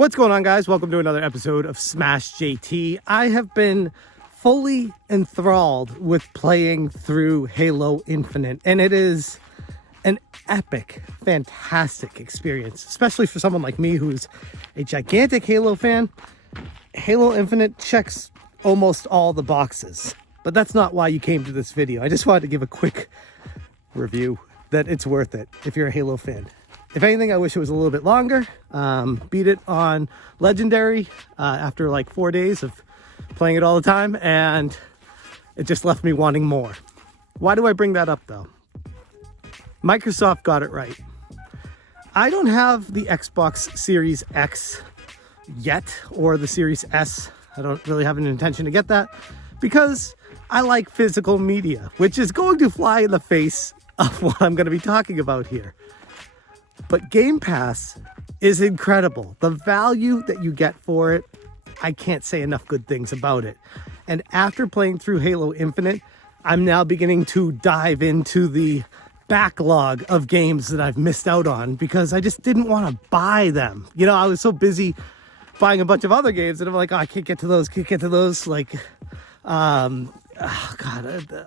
What's going on, guys? Welcome to another episode of Smash JT. I have been fully enthralled with playing through Halo Infinite, and it is an epic, fantastic experience, especially for someone like me who's a gigantic Halo fan. Halo Infinite checks almost all the boxes, but that's not why you came to this video. I just wanted to give a quick review that it's worth it if you're a Halo fan. If anything, I wish it was a little bit longer. Beat it on Legendary after like 4 days of playing it all the time, and it just left me wanting more. Why do I bring that up though? Microsoft got it right. I don't have the Xbox Series X yet, or the Series S. I don't really have an intention to get that because I like physical media, which is going to fly in the face of what I'm going to be talking about here. But Game Pass is incredible. The value that you get for it, I can't say enough good things about it. And after playing through Halo Infinite, I'm now beginning to dive into the backlog of games that I've missed out on because I just didn't want to buy them. You know, I was so busy buying a bunch of other games that I'm like, oh, I can't get to those. Like,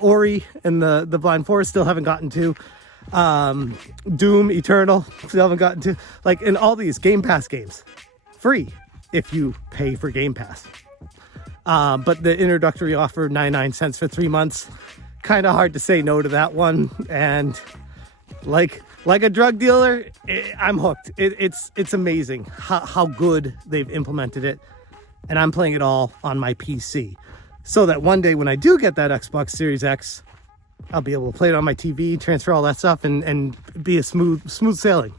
Ori and the Blind Forest still haven't gotten to. Doom Eternal still haven't gotten to, like, in all these Game Pass games, free if you pay for Game Pass, but the introductory offer 99 cents for 3 months, kind of hard to say no to that one. And like a drug dealer, I'm hooked. It's amazing how good they've implemented it, and I'm playing it all on my PC so that one day when I do get that Xbox Series X, I'll be able to play it on my TV, transfer all that stuff, and be a smooth sailing.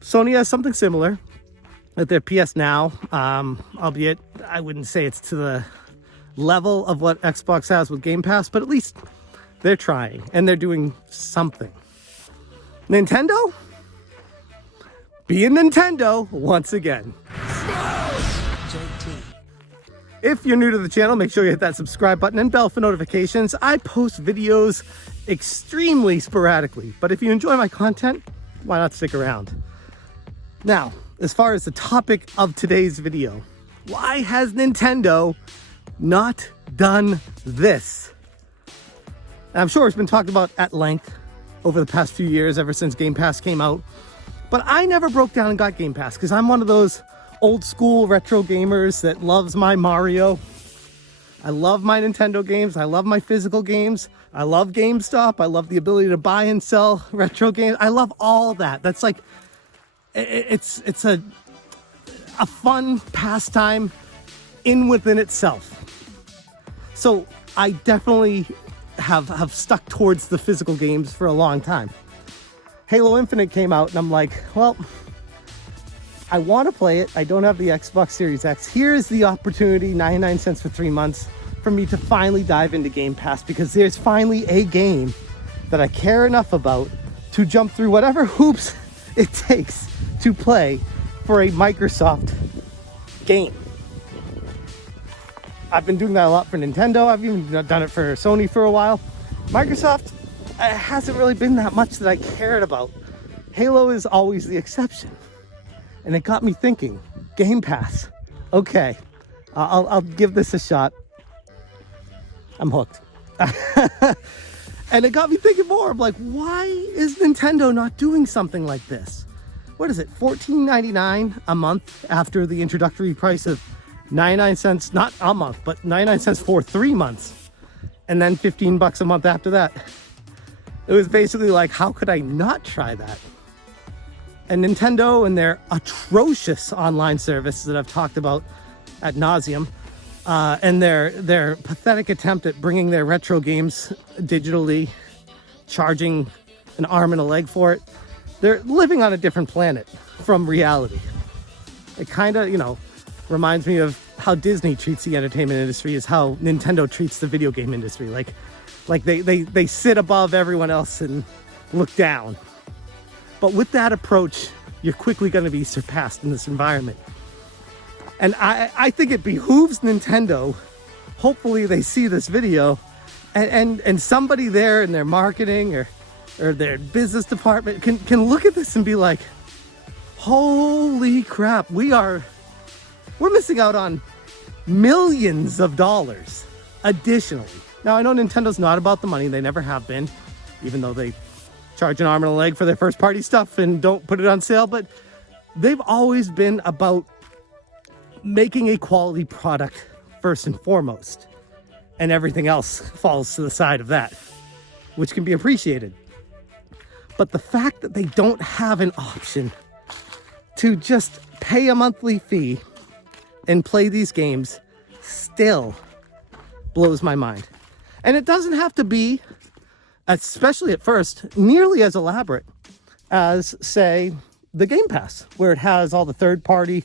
Sony has something similar at their PS Now, albeit I wouldn't say it's to the level of what Xbox has with Game Pass, but at least they're trying, and they're doing something. Nintendo? Being Nintendo once again. If you're new to the channel, make sure you hit that subscribe button and bell for notifications. I post videos extremely sporadically, but if you enjoy my content, why not stick around? Now, as far as the topic of today's video, why has Nintendo not done this? And I'm sure it's been talked about at length over the past few years, ever since Game Pass came out, but I never broke down and got Game Pass because I'm one of those old school retro gamers that loves my Mario. I love my Nintendo games. I love my physical games. I love GameStop. I love the ability to buy and sell retro games. I love all that. That's like, it's a fun pastime within itself. So I definitely have stuck towards the physical games for a long time. Halo Infinite came out and I'm like, well, I want to play it. I don't have the Xbox Series X. Here's the opportunity, 99 cents for 3 months, for me to finally dive into Game Pass because there's finally a game that I care enough about to jump through whatever hoops it takes to play for a Microsoft game. I've been doing that a lot for Nintendo. I've even done it for Sony for a while. Microsoft, it hasn't really been that much that I cared about. Halo is always the exception. And it got me thinking, Game Pass. Okay, I'll give this a shot. I'm hooked. And it got me thinking more. I'm like, why is Nintendo not doing something like this? What is it, $14.99 a month after the introductory price of 99 cents, not a month, but 99 cents for 3 months. And then $15 a month after that. It was basically like, how could I not try that? And Nintendo and their atrocious online service that I've talked about ad nauseum, and their pathetic attempt at bringing their retro games digitally, charging an arm and a leg for it, they're living on a different planet from reality. It kind of, reminds me of how Disney treats the entertainment industry is how Nintendo treats the video game industry. Like they sit above everyone else and look down. But with that approach, you're quickly going to be surpassed in this environment. And I think it behooves Nintendo, hopefully they see this video, and somebody there in their marketing or their business department can look at this and be like, Holy crap, we're missing out on millions of dollars additionally. Now, I know Nintendo's not about the money. They never have been, even though they charge an arm and a leg for their first party stuff and don't put it on sale, but they've always been about making a quality product first and foremost, and everything else falls to the side of that, which can be appreciated. But the fact that they don't have an option to just pay a monthly fee and play these games still blows my mind. And it doesn't have to be, especially at first, nearly as elaborate as, say, the Game Pass, where it has all the third-party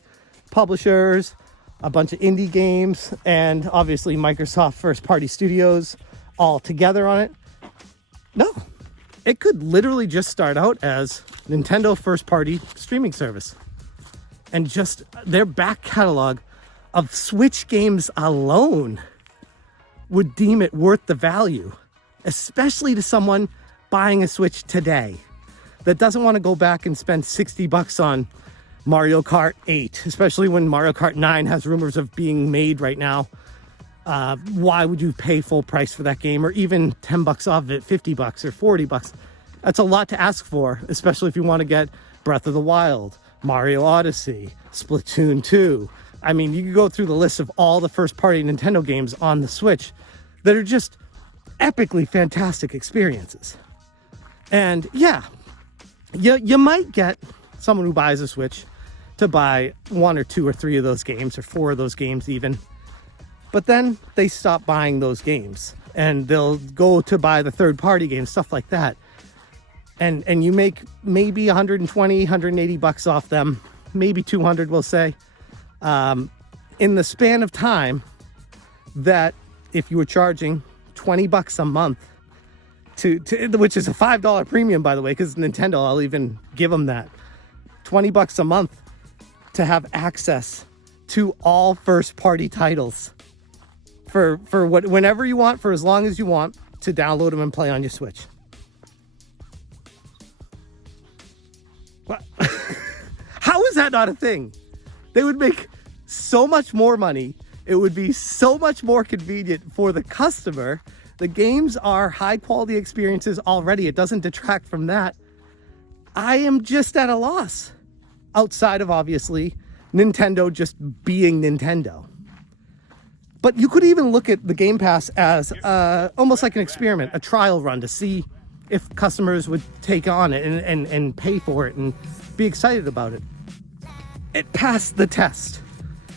publishers, a bunch of indie games, and obviously Microsoft first-party studios all together on it. No, it could literally just start out as Nintendo first-party streaming service. And just their back catalog of Switch games alone would deem it worth the value, especially to someone buying a Switch today that doesn't want to go back and spend $60 on Mario Kart 8, especially when Mario Kart 9 has rumors of being made right now. Why would you pay full price for that game, or even $10 off of it, $50 or $40? That's a lot to ask for, especially if you want to get Breath of the Wild, Mario Odyssey, Splatoon 2. I mean, you can go through the list of all the first-party Nintendo games on the Switch that are just epically fantastic experiences. And yeah, you might get someone who buys a Switch to buy 1 or 2 or 3 of those games, or 4 of those games even. But then they stop buying those games and they'll go to buy the third-party games, stuff like that. And you make maybe $120, $180 off them, maybe 200, we'll say, in the span of time that if you were charging $20 a month to which is a $5 premium, by the way, because Nintendo, I'll even give them that, $20 a month to have access to all first-party titles for whenever you want, for as long as you want, to download them and play on your Switch. What? How is that not a thing? They would make so much more money. It would be so much more convenient for the customer. The games are high quality experiences already. It doesn't detract from that. I am just at a loss, outside of obviously Nintendo just being Nintendo. But you could even look at the Game Pass as almost like an experiment, a trial run to see if customers would take on it and pay for it and be excited about it. It passed the test.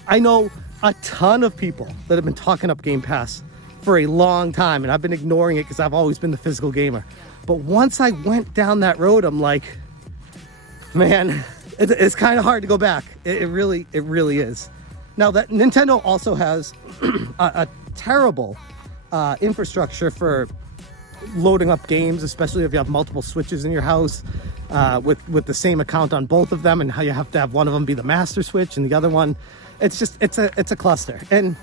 I know a ton of people that have been talking up Game Pass for a long time, and I've been ignoring it because I've always been the physical gamer. But once I went down that road, I'm like, man, it's kind of hard to go back. It really is. Now, that Nintendo also has a terrible infrastructure for loading up games, especially if you have multiple Switches in your house, with the same account on both of them, and how you have to have one of them be the master Switch and the other one. It's a cluster, and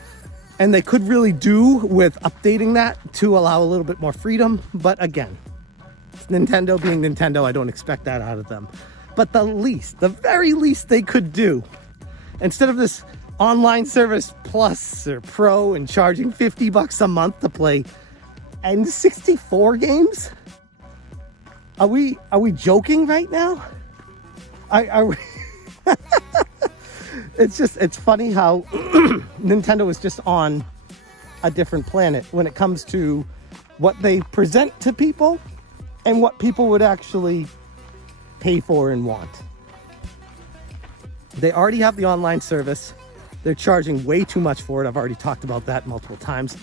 they could really do with updating that to allow a little bit more freedom. But again, Nintendo being Nintendo, I don't expect that out of them. But the very least they could do, instead of this online service Plus or Pro and charging $50 a month to play N64 games? Are we joking right now? Are we? It's funny how Nintendo is just on a different planet when it comes to what they present to people and what people would actually pay for and want. They already have the online service. They're charging way too much for it. I've already talked about that multiple times.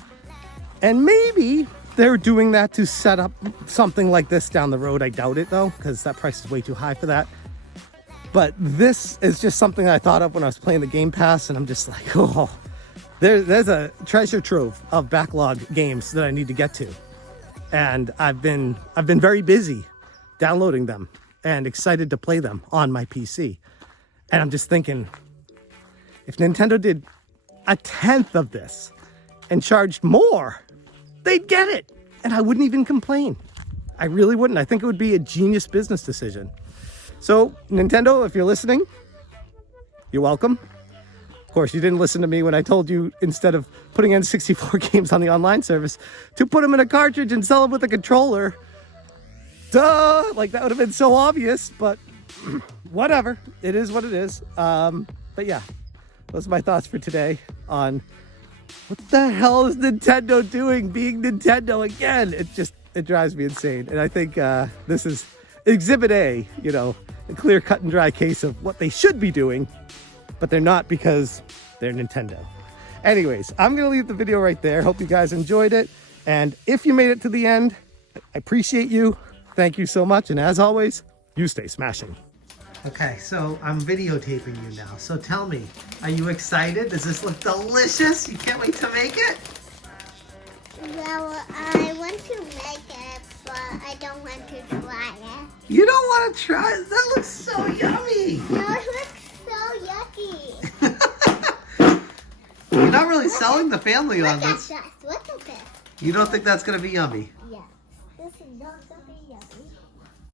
And maybe they're doing that to set up something like this down the road. I doubt it though, because that price is way too high for that. But this is just something I thought of when I was playing the Game Pass, and I'm just like, oh, there's a treasure trove of backlog games that I need to get to. And I've been very busy downloading them and excited to play them on my PC. And I'm just thinking, if Nintendo did 1/10 of this and charged more, they'd get it. And I wouldn't even complain. I really wouldn't. I think it would be a genius business decision. So, Nintendo, if you're listening, you're welcome. Of course, you didn't listen to me when I told you, instead of putting N64 games on the online service, to put them in a cartridge and sell them with a controller. Duh! Like, that would have been so obvious, but whatever. It is what it is. But yeah, those are my thoughts for today on what the hell is Nintendo doing being Nintendo again? It drives me insane. And I think this is Exhibit A, you know, a clear cut and dry case of what they should be doing, but they're not because they're Nintendo. Anyways, I'm going to leave the video right there. Hope you guys enjoyed it. And if you made it to the end, I appreciate you. Thank you so much. And as always, you stay smashing. Okay, so I'm videotaping you now. So tell me, are you excited? Does this look delicious? You can't wait to make it? Well, I want to make it, but I don't want to try it. You don't want to try it? That looks so yummy. No, it looks so yucky. You're not really selling the family on Look at this. this. Look at this. You don't think that's going to be yummy?